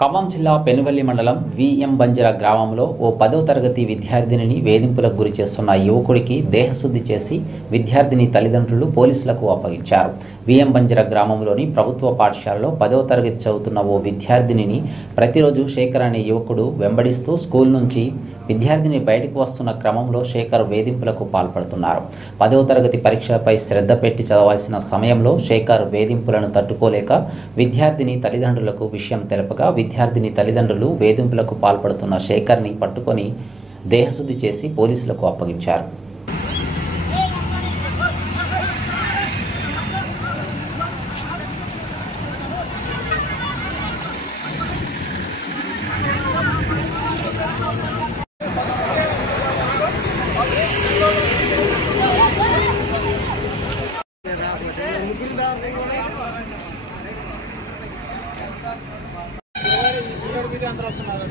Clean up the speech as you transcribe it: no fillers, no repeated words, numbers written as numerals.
ఖమ్మం జిల్లా పెనుబల్లి మండలం విఎం బంజర గ్రామంలో ఓ 10వ తరగతి విద్యార్థినిని వేధింపులకు గురి చేస్తున్న యువకుడికి దేహశుద్ధి చేసి విద్యార్థిని తల్లిదండ్రులు పోలీసులకు అప్పగించారు. విఎం బంజర గ్రామంలోని ప్రభుత్వ పాఠశాలలో 10వ తరగతి చదువుతున్న ఓ విద్యార్థినిని ప్రతిరోజు శేఖర్ అనే యువకుడు వెంబడిస్తూ స్కూల్ నుంచి విద్యార్థిని బయటకు వస్తున్న క్రమంలో శేఖర్ వేధింపులకు పాల్పడుతున్నారు. 10వ తరగతి పరీక్షలపై శ్రద్ధ పెట్టి చదవాల్సిన సమయంలో శేఖర్ వేధింపులను తట్టుకోలేక విద్యార్థిని తల్లిదండ్రులకు విషయం తెలపగా విద్యార్థిని తల్లిదండ్రులు వేధింపులకు పాల్పడుతున్న శేఖర్ని పట్టుకొని దేహశుద్ధి చేసి పోలీసులకు అప్పగించారు. అందరూ వస్తున్నారు.